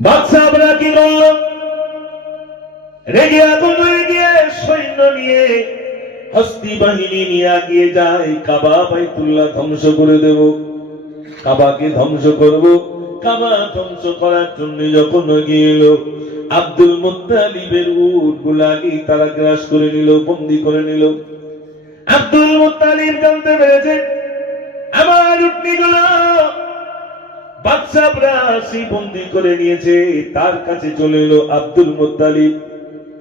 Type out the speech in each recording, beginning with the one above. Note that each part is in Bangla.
বাদশাহরা কি করল? রেগে আগুন হয়ে গিয়ে সৈন্য নিয়ে হস্তি বাহিনী নিয়ে আগিয়ে যায়, কাবা বাইতুল্লাহ ধ্বংস করে দেব, কাবাকে ধ্বংস করব। কাবা ধ্বংস করার জন্য যখন এগিয়ে এলো, আব্দুল মুত্তালিবের উট গুলাকে তারা গ্রাস করে নিল, বন্দী করে নিল। আব্দুল মুত্তালিব জানতে পেরেছে আমার উটনিগুলো বাদশাহরা সেই বন্দী করে নিয়েছে। তার কাছে চলে এলো আব্দুল মুত্তালিব,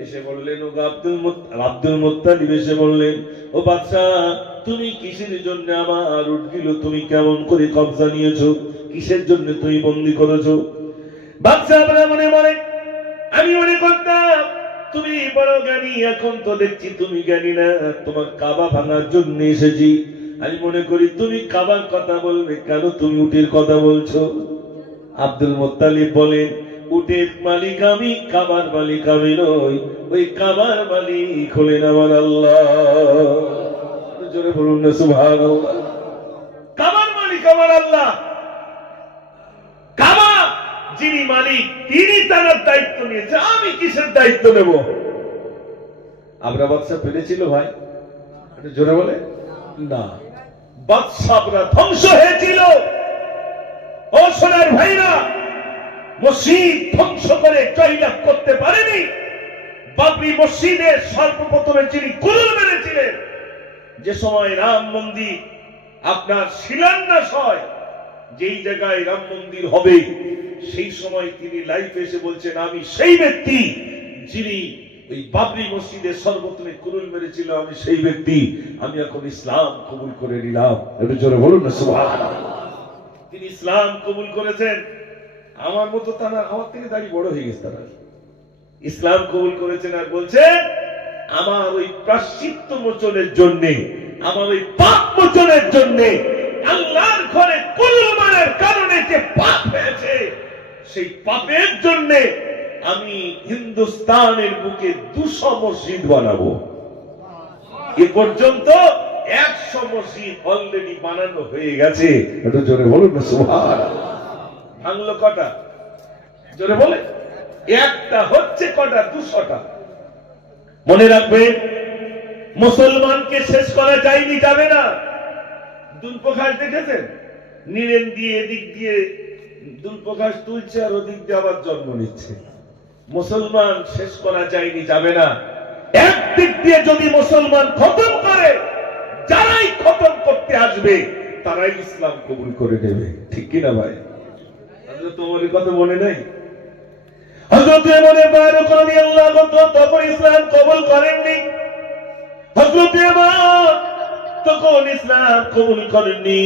এসে বললেন, ও আব্দুল মুত্তালিব এসে বললেন, ও বাদশাহ, তুমি কিসের জন্য আমার উটগুলো তুমি কেমন করে কবজা নিয়েছো? কিসের জন্য তুমি বন্দী করেছো? বাদশাহরা মনে মনে, আমি মনে করতাম তুমি বড় জ্ঞানী, এখন তো দেখছি তুমি জ্ঞানী না, তোমার কাবা ভাঙার জন্য এসেছি। আমি মনে করি তুমি কাবার কথা বলবে, কেন তুমি উটের কথা বলছো? আব্দুল মুত্তালিব বলেন, উটের মালিক আমি, কাবার মালিক আমি নই, ওই কাবার মালিক হলেন আমার আল্লাহ। জোরে বলুন না সুবহানাল্লাহ। কাবার মালিক আমার আল্লাহ। কাবা যিনি মালিক, তিনি তার দায়িত্ব নিয়েছে, আমি কিসের দায়িত্ব নেব? আমরা বাদশা পেরেছিল ভাই? জোরে বলে না। বাদশাহরা ধ্বংস হয়েছিল। ও সোনার ভাইরা, মসজিদ ধ্বংস করে জয়লাভ করতে পারেনি। বাবরি মসজিদের সর্বপ্রথমে যিনি কুরুল মেরেছিলেন, যে সময় রাম মন্দির আপনার শিলান্যাস হয়, যেই জায়গায় রাম মন্দির হবে, সেই সময় তিনি লাইফে এসে বলছেন, আমি সেই ব্যক্তি যিনি ওই বাবরি মসজিদের সর্বপ্রথমে কুরুল মেরেছিল, আমি সেই ব্যক্তি, আমি এখন ইসলাম কবুল করে নিলাম। একটু জোরে বলুন না সুবহানাল্লাহ। তিনি ইসলাম কবুল করেছেন। আমার মতো তারা, আমার থেকে দাড়ি বড় হয়ে গেছে, তারা ইসলাম কবুল করেছেন আর বলছেন, আমার ওই প্রায়শ্চিত্ত মোচনের জন্য, আমার ওই পাপ মোচনের জন্য, আল্লাহর ঘরে কুরুল মারার কারণে যে পাপ হয়েছে, সেই পাপের জন্য আমি হিন্দুস্তানের বুকে 200 মসজিদ বানাবো। এ পর্যন্ত 100 মসজিদ অলরেডি বানানো হয়ে গেছে। একটু জোরে বলুন না সুবহানাল্লাহ। ভাঙলো কটা? জোরে বলে। একটা হচ্ছে কটা? 200টা। মনে রাখবেন, মুসলমানকে শেষ করা যায়নি, যাবে না। দুলপ্রকাশ দেখেছেন? নিরেন দিয়ে এদিক দিয়ে দুলপ্রকাশ তুলছে আর ওদিক দিয়ে আবার জন্ম নিচ্ছে। মুসলমান শেষ করা যায়নি, যাবে না। একদিক দিয়ে যদি মুসলমান খতম করে, যারাই খতম করতে আসবে তারাই ইসলাম কবুল করে নেবে। ঠিক কিনা ভাই? তোমার কথা মনে নাই? হযরত ওমর ফারুক রাদিয়াল্লাহু আনহু তখন ইসলাম কবুল করেননি। হযরত ওমর তখন ইসলাম কবুল করেননি।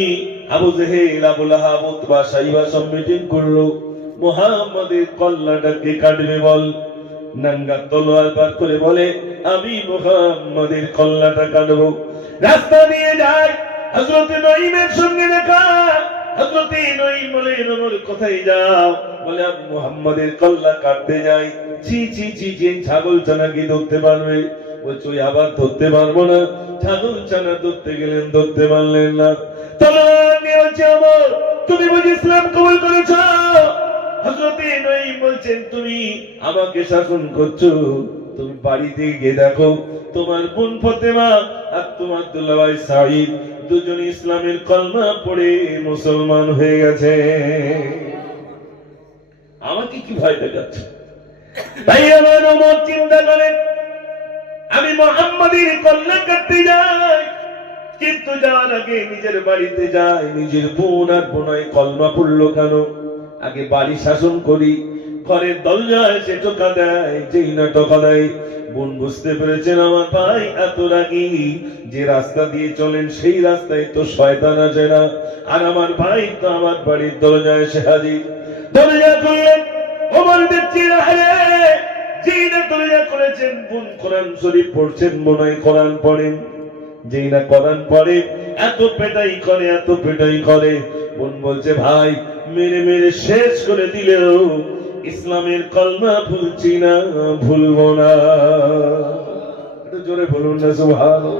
আবু জেহেল, আবু লাহাব, উতবা, সাইবা সব মিটিং করলো, মুহাম্মাদের কল্লাটাকে কাটবে বল। নাঙ্গা তলোয়ার বার করে বলে, আমি মুহাম্মাদের কল্লাটা কাটবো। রাস্তা দিয়ে যায়, হযরত নঈমের সঙ্গে দেখা। হযরত নঈম বলে, ওমর কোথায় যাও? বলে, আমি মুহাম্মাদের কল্লা কাটতে যাই। জি জি জি জি, ছাগল ছানা কি ধরতে পারবে? বলছে, ওই আবার ধরতে পারবো না। ছাগল ছানা ধরতে গেলেন, ধরতে পারলেন না। তলোয়ার নিয়ে হচ্ছে, ওমর তুমি বুঝি ইসলাম কবুল করেছ? হযরত নঈম বলছেন, তুমি আমাকে শাসন করছো? তুমি বাড়িতে গিয়ে দেখো, তোমার বোন ফাতেমা আর তোমার দুলাভাই সাঈদ দুজন ইসলামের কলমা পড়ে মুসলমান হয়ে গেছে। আমাকে কি ভয় দেখাচ্ছে? তাই আমার ওমর চিন্তা করেন, আমি মুহাম্মাদের কলমা কাটতে যাই, কিন্তু যাওয়ার আগে নিজের বাড়িতে যাই। নিজের বোন আর বোনাই কলমা পড়লো কেন? আগে বাড়ি শাসন করি। ঘরের দরজায় এসে টোকা দেয়, যেই না টোকা দেয়, বোন বুঝতে পেরেছেন আমার ভাই এত রাগী, যে রাস্তা দিয়ে চলেন সেই রাস্তায় তো শয়তান আসে না, আর আমার ভাই তো আমার বাড়ির দরজায় এসে হাজির। দরজা করলেন, ওমর দেখছি যেই না দরজা করেছেন, বোন কোরআন শরীফ পড়ছেন, বোনাই কোরআন পড়েন। যেই না কোরআন পড়ে, এত পেটাই করে, এত পেটাই করে। বোন বলছে, ভাই মেরে মেরে শেষ করে দিলেও ইসলামের কলমা ভুলছি না, ভুলবো না। একটু জোরে বলুন না সুবহানাল্লাহ।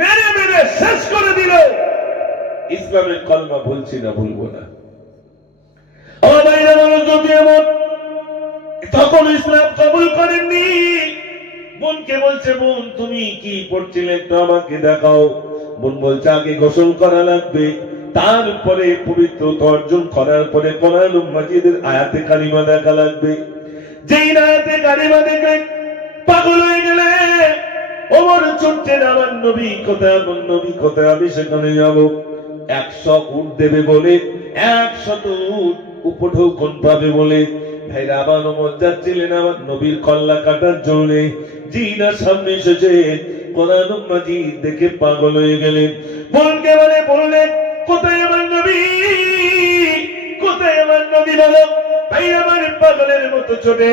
মেরে মেরে শেষ করে দিল, ইসলামের কলমা ভুলছি না, ভুলবো না। ও ভাইরা, মনোযোগ দিয়ে বোন ইসলাম কবুল করেননি। বোনকে বলছে, বোন তুমি কি পড়ছিলে একটু আমাকে দেখাও। বোন বলছে আগে গোসল করা লাগবে, তারপরে পবিত্রতা অর্জন করার পরে কোরআনুল মাজিদের আয়াতে কারিমা দেখা লাগবে। যেই আয়াতে কারিমা দেখে পাগল হয়ে গেলে ওমর ছুটছেন, আমার নবী কোথায়, আমার নবী কোথায়, আমি সেখানে যাব। 100 উট দেবে বলে, 100 উট উপঢৌকন পাবে বলে ভাইরা আবার ওমর যাচ্ছিলেন আমার নবীর কল্লা কাটার জন্য। জিনা সামনে এসেছে, কোরআনুল মাজিদ দেখে পাগল হয়ে গেলেন। বোনকে বললেন কোথায় আমার নবী, কোথায় আমার নবী বলো। ভাই আমার পাগলের মতো ছোটে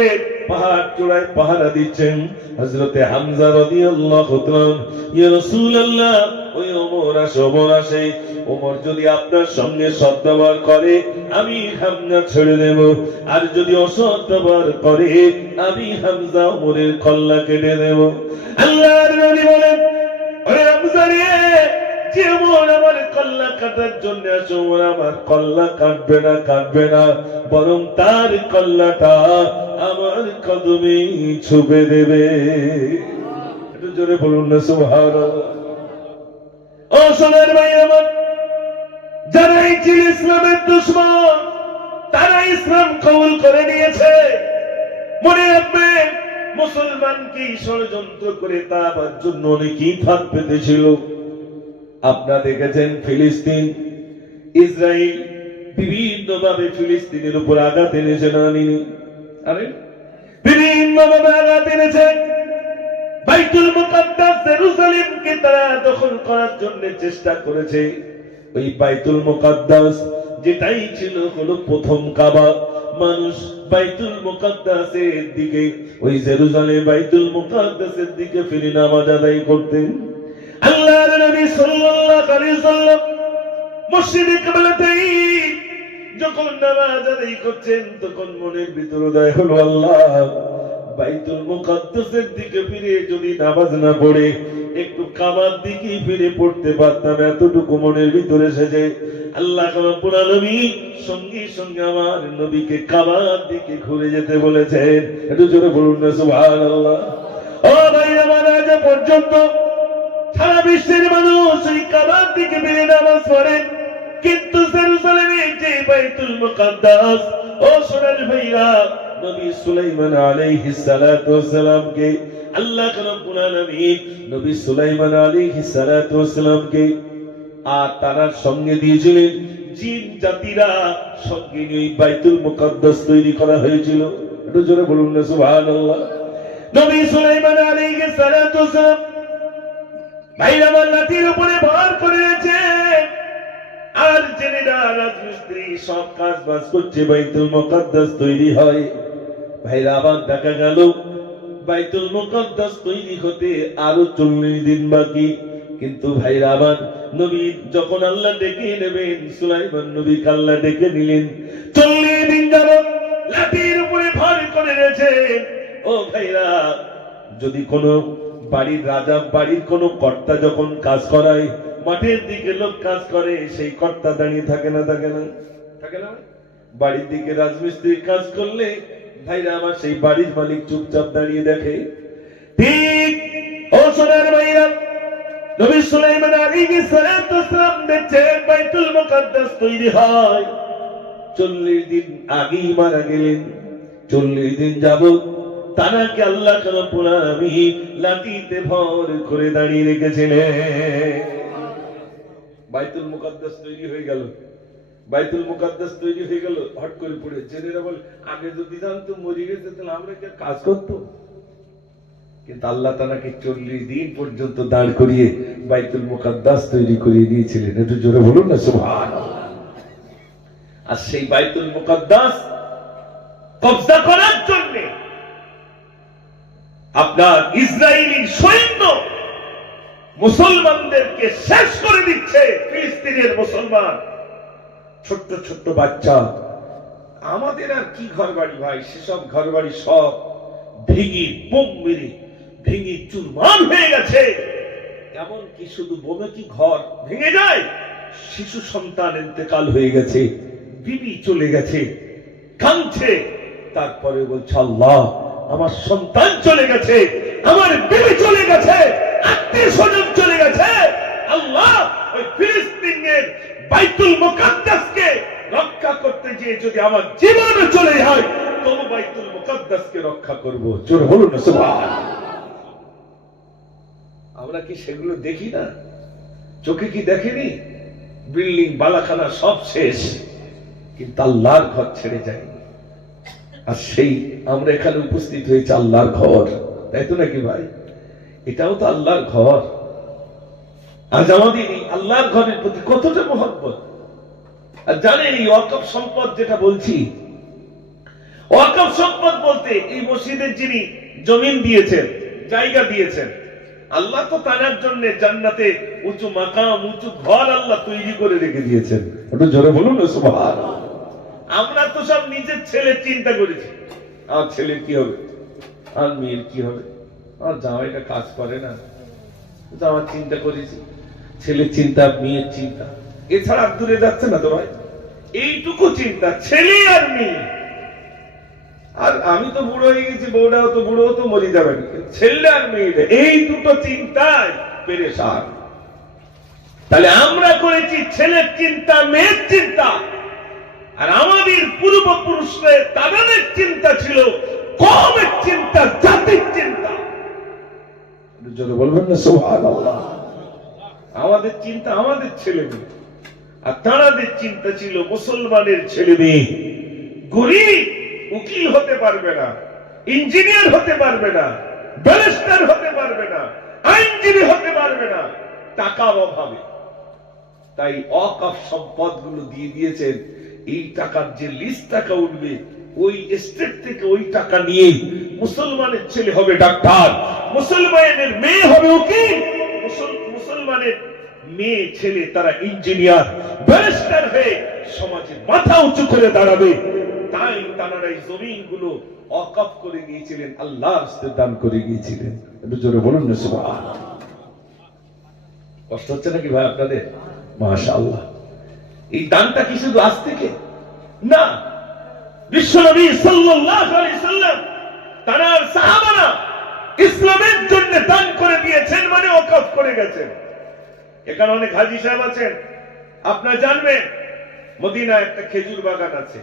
পাহাড় চূড়ায় পাহারা দিচ্ছেন হযরতে হামজা রাদিয়াল্লাহু তাআলা। ইয়া রাসূলুল্লাহ, ওই ওমর আসে, ওমর আসে। ওমর যদি আপনার সঙ্গে সদ্ব্যবহার করে আমি হামজা ছেড়ে দেব, আর যদি অসৎ ব্যবহার করে আমি হামজা ওমরের কল্লা কেটে দেব। আল্লাহর নবী বলেন, ওরে হামজা রে, যে ওমর আমার কল্লা কাটার জন্য আসে, ওমর আমার কল্লা কাটবে না, কাটবে না, বরং তার কল্লাটা আমার কদমে ছুঁয়ে দেবে। একটু জোরে বলুন না সুবহানাল্লাহ। ও সোনার ভাই আমার, যারাই ছিল ইসলামের দুশমন তারা ইসলাম কবুল করে নিয়েছে। মনে রাখবেন, মুসলমানকে ষড়যন্ত্র করে তার জন্য অনেকেই ফাঁদ পেতেছিল। আপনারা দেখেছেন ফিলিস্তিন, ইসরায়েল বিভিন্ন ভাবে ফিলিস্তিনের উপর আঘাত এনেছে না নিনি? আরে বিভিন্ন ভাবে আঘাত এনেছে। বাইতুল মুকাদ্দাস জেরুজালেমকে তারা দখল করার জন্য চেষ্টা করেছে। ওই বাইতুল মুকাদ্দাস যেটাই ছিল হলো প্রথম কাবা, মানুষ বাইতুল মুকাদ্দাসের দিকে, ওই জেরুজালেম বাইতুল মুকাদ্দাসের দিকে ফিরে নামাজ আদায় করতেন। আল্লাহর নবী সাল্লাল্লাহু আলাইহি ওয়াসাল্লাম মসজিদে কিবলাতেই যখন নামাজ আদায় করছেন, তখন মনের ভিতর উদয় হলো, আল্লাহ বাইতুল মুকাদ্দাসের দিকে ফিরে যদি নামাজ না পড়ে একটু কাবার দিকে ফিরে পড়তে পারতাম, এতটুকু মনের ভিতরে এসেছে। আল্লাহ রাব্বুল আলামিন সঙ্গে সঙ্গে আমার নবীকে কাবার দিকে ঘুরে যেতে বলেছেন। একটু জোরে বলুন না সুবহানাল্লাহ। ও ভাই আমার, আজ পর্যন্ত সারা বিশ্বের মানুষ এই কাবার দিকে ফিরে নামাজ পড়ে, কিন্তু জেরুজালেমে যে বাইতুল মুকাদ্দাস, ও সোনার ভাইরা, নবী সুলাইমান আলাইহিস সালাতু ওয়াস সালামকে আল্লাহ রাব্বুল আলামিন নবী সুলাইমান আলাইহিস সালাতু ওয়াস সালামকে আর তার সঙ্গে দিয়েছিলেন জিন জাতিরা, সঙ্গে নিয়ে বাইতুল মুকাদ্দাস তৈরি করা হয়েছিল। একটু জোরে বলুন না সুবহানাল্লাহ। নবী সুলাইমান আলাইহিস সালাতু ওয়াস সালাম ভাইরা আমার লাঠির উপরে ভর করেছে, আর জেনেরা রাজমিস্ত্রি সব কাজ বাজ করছে, বাইতুল মুকাদ্দাস তৈরি হয়। ভাইরা আবার দেখা গেল বাইতুল মুকাদ্দাস তৈরি হতে আরো 40 দিন বাকি। কিন্তু ভাইরা আবার নবী যখন আল্লাহ ডেকে নেবেন, সুলাইমান নবী আল্লাহ ডেকে নিলেন, 40 দিন যাবত লাঠির উপরে ভর করে রয়েছেন। ও ভাইরা, যদি কোনো বাড়ির রাজা, বাড়ির কোনো কর্তা যখন কাজ করায়, মাঠের দিকে লোক কাজ করে, সেই কর্তা দাঁড়িয়ে থাকে না, থাকে না, থাকে না? বাড়ির দিকে রাজমিস্ত্রি কাজ করলে ভাইরা আমার সেই বাড়ির মালিক চুপচাপ দাঁড়িয়ে দেখে। ঠিক ও সোনার ভাইরা, নবী সুলাইমান আলাইহিস সালাতু ওয়াস সালাম দেখছেন বাইতুল মুকাদ্দাস তৈরি হয়। 40 দিন আগেই মারা গেলেন। 40 দিন যাবত তারাকে আল্লাহ রাব্বুল আলামিন লাঠিতে ভর করে দাঁড়িয়ে রেখেছিলেন। বাইতুল মুকাদ্দাস তৈরি হয়ে গেল, বাইতুল মুকাদ্দাস তৈরি হয়ে গেল, হট করে পড়ে জেনেরা বলে, আগে যদি জানতো মরে গেছে তাহলে আমরা কি কাজ করতো? কিন্তু আল্লাহ তাআলাকে 40 দিন পর্যন্ত দাঁড় করিয়ে বাইতুল মুকাদ্দাস তৈরি করিয়ে দিয়েছিলেন। একটু জোরে বলুন না সুবহানাল্লাহ। আর সেই বাইতুল মুকাদ্দাস কবজা করার জন্য আপনার ইসরায়েলি সৈন্য মুসলমানদেরকে শেষ করে দিচ্ছে। ফিলিস্তিনের মুসলমান, ছোট্ট ছোট্ট বাচ্চা। আমাদের আর কি ঘর বাড়ি ভাই, সেসব ঘর বাড়ি সব ভেঙে বোম মেরে ভেঙে চুরমার হয়ে গেছে। এমন কি শুধু বোমে কি ঘর ভেঙে যায়, শিশু সন্তান ইন্তেকাল হয়ে গেছে, বিবি চলে গেছে, কাঁদছে, তারপরে বলছে আল্লাহ আমার সন্তান চলে গেছে, আমার বিবি চলে গেছে, আত্মীয় স্বজন চলে গেছে, আল্লাহ ওই ফিলিস্তিনের বাইতুল মুকাদ্দাসকে রক্ষা করতে গিয়ে যদি আমার জীবনও চলে যায় তবু বাইতুল মুকাদ্দাসকে রক্ষা করব। জোরে বলুন না সুবহানাল্লাহ। আমরা কি সেগুলো দেখি না? চোখে কি দেখেনি? বিল্ডিং বালাখানা সব শেষ, কিন্তু আল্লাহর ঘর ছেড়ে যায়নি। আর সেই আমরা এখানে উপস্থিত হয়েছে আল্লাহর ঘর, তাই তো নাকি ভাই? এটাও তো আল্লাহর ঘর। আজ আমাদের এই আল্লাহর ঘরের প্রতি কতটা মহব্বত। আর জানেন এই ওয়াকফ সম্পদ যেটা বলছি, ওয়াকফ সম্পদ বলতে এই মসজিদের যিনি জমিন দিয়েছেন, জায়গা দিয়েছেন, আল্লাহ তো তার জন্য জান্নাতে উঁচু মাকাম, উঁচু ঘর আল্লাহ তৈরি করে রেখে দিয়েছেন। একটু জোরে বলুন না সুবহানাল্লাহ। আমরা তো সব নিজের ছেলের চিন্তা করেছি, আমার ছেলের কি হবে, আর মেয়ের কি হবে, আমার জামাইটা কাজ করে না, আমার চিন্তা করেছি, ছেলের চিন্তা, মেয়ের চিন্তা, এছাড়া আর দূরে যাচ্ছে না তো ভাই। এইটুকু চিন্তা, ছেলে আর মেয়ে। আর আমি তো বুড়ো হয়ে গেছি, বউটাও তো বুড়ো, তো মরে যাবে, ছেলে আর মেয়েটা, এই দুটো চিন্তায় পেরেশান। তাহলে আমরা করেছি ছেলের চিন্তা, মেয়ের চিন্তা। আর আমাদের পূর্বপুরুষদের তাদের চিন্তা ছিল কওমের চিন্তা, জাতির চিন্তা। যদি বলবেন না সুবহানাল্লাহ। আমাদের চিন্তা আমাদের ছেলে মেয়ে, আর তাদের চিন্তা ছিল মুসলমানের ছেলে মেয়ে। গরিব উকিল হতে পারবে না, ইঞ্জিনিয়ার হতে পারবে না, ব্যারিস্টার হতে পারবে না, আইনজীবী হতে পারবে না, টাকার অভাবে। তাই ওয়াকফ সম্পদগুলো দিয়ে দিয়েছেন। এই টাকার যে লিস্ট টাকা উঠবে, ওই স্টেট থেকে ওই টাকা নিয়ে মুসলমানের ছেলে হবে ডাক্তার, মুসলমানের মেয়ে হবে উকিল, মুসলমানের মেয়ে ছেলে তারা ইঞ্জিনিয়ার, ব্যারিস্টার হয়ে সমাজে মাথা উঁচু করে দাঁড়াবে। তাই তারা এই জমিনগুলো ওয়াকফ করে গিয়েছিলেন, আল্লাহর রাস্তে দান করে গিয়েছিলেন। একটু জোরে বলুন না সুবহানাল্লাহ। কষ্ট হচ্ছে নাকি ভাই আপনাদের? মাশাআল্লাহ। এই দানটা কি শুধু আজ থেকে না, বিশ্বনবী সাল্লাল্লাহু আলাইহি সাল্লাম তার সাহাবারা ইসলামের জন্য দান করে দিয়েছেন, মানে ওয়াকফ করে গেছেন। এখানে অনেক হাজী সাহেব আছেন, আপনারা জানবেন মদিনায় একটা খেজুর বাগান আছে।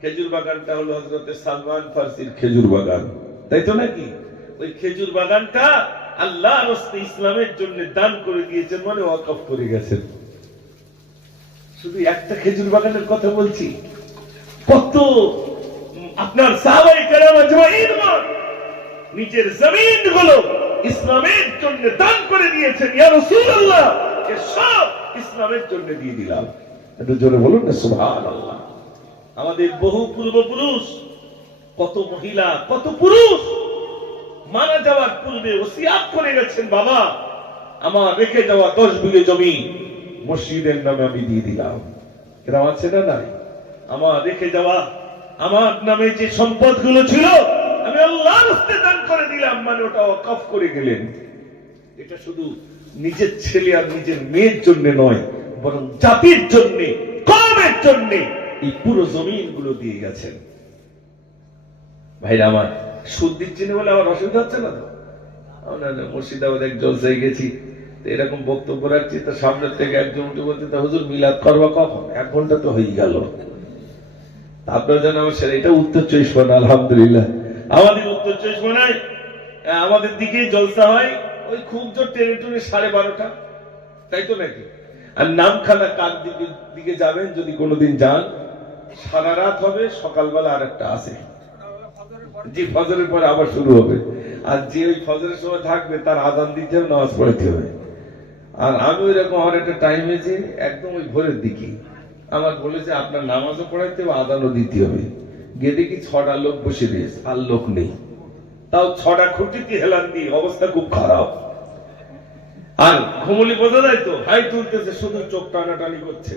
খেজুর বাগানটা হলো হযরত সালমান ফারসির খেজুর বাগান, তাই তো নাকি? ওই খেজুর বাগানটা আল্লাহর রাস্তে ইসলামের জন্য দান করে দিয়েছেন, মানে ওয়াকফ করে গেছেন। শুধু একটা খেজুর বাগানের কথা বলছি, কত আপনার সাহাবায়ে কেরাম আজমাইন নিজের জমিনগুলো ইসলামের জন্য দান করে দিয়েছেন। ইয়া রাসূলুল্লাহ, এ সব ইসলামের জন্য দিয়ে দিলাম। একটু জোরে বলুন না সুবহানাল্লাহ। আমাদের বহু পূর্বপুরুষ, কত মহিলা, কত পুরুষ মারা যাওয়ার পূর্বে ওসিয়াত করে গেছেন, বাবা আমার রেখে যাওয়া 10 বিঘে জমি মসজিদের নামে আমি দিয়ে দিলাম। এরা আছে না নাই? আমার রেখে যাওয়া আমার নামে যে সম্পদগুলো ছিল আমি আল্লাহর রাস্তে দান করে দিলাম, মানে ওটা ওয়াকফ করে গেলেন। এটা শুধু নিজের ছেলে আর নিজের মেয়ের জন্য নয়, বরং জাতির জন্য, কওমের জন্য এই পুরো জমিনগুলো দিয়ে গেছেন। ভাইরা আমার, সুদ দিচ্ছেন বলে আমার অসুবিধা হচ্ছে না তো? মুর্শিদাবাদ এক জলসায় গেছি, এরকম বক্তব্য রাখছি, তো সামনের থেকে একজন উঠে বলছে, তা হুজুর মিলাদ করবা কখন? 1 ঘন্টা তো হয়ে গেল। আপনার জানা আমার সেটা, এটা উত্তর 24 পরগনা। আলহামদুলিল্লাহ আমাদের উত্তর 24 পরগনায় আমাদের দিকে জলসা হয় ওই খুব জোর টেরিটরি 12:30, তাই তো নাকি? আর নামখানা কার দিকে যাবেন যদি কোনোদিন যান, সারা রাত হবে, সকালবেলা আর একটা আছে, জি ফজরের পরে আবার শুরু হবে। আর যে ওই ফজরের সময় থাকবে তার আজান দিতে হবে, নামাজ পড়াতে হবে। আর আমি ওই রকম আমার একটা টাইম হয়েছে একদম ওই ভোরের দিকে, আমার বলেছে আপনার নামাজও পড়াইতে হবে, আজানও দিতে হবে। গিয়ে দেখি 6টা লোক বসে দিয়েছে, আর লোক নেই। তাও 6টা খুঁটিতে হেলান দিয়ে, অবস্থা খুব খারাপ। আর ঘুমলি বোঝা যায় তো, হাই তুলতেছে, শুধু চোখ টানাটানি করছে।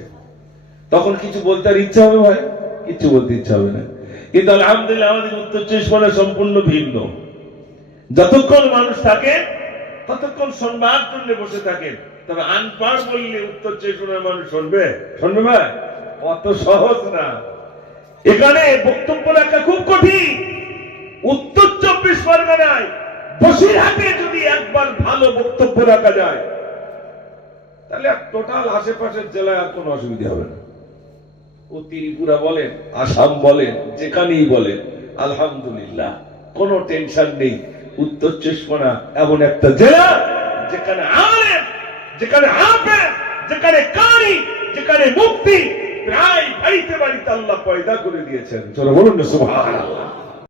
তখন কিছু বলতে আর ইচ্ছা হবে ভাই? কিছু বলতে ইচ্ছা হবে না। কিন্তু আলহামদুলিল্লাহ আমাদের উত্তর 24 পরগনা সম্পূর্ণ ভিন্ন। যতক্ষণ মানুষ থাকে ততক্ষণ শুনবার জন্য বসে থাকেন। তবে আনপাড় বললে উত্তর 24 পরগনার মানুষ শুনবে? শুনবে ভাই? অত সহজ না। এখানে বক্তব্য রাখা খুব কঠিন। উত্তর 24 পরগনায় বসিরহাটে যদি একবার ভালো বক্তব্য রাখা যায়, তাহলে টোটাল আশেপাশের জেলায় আর কোনো অসুবিধা হবে না। ও ত্রিপুরা বলেন, আসাম বলেন, যেখানেই বলেন, আলহামদুলিল্লাহ কোনো টেনশন নেই। উত্তর 24 এমন একটা জেলা যেখানে আলেম, যেখানে হাফেজ, যেখানে কারি, যেখানে মুফতি প্রায় বাড়িতে বাড়িতে আল্লাহ পয়দা করে দিয়েছেন। চলো বলুন না সুবহানাল্লাহ।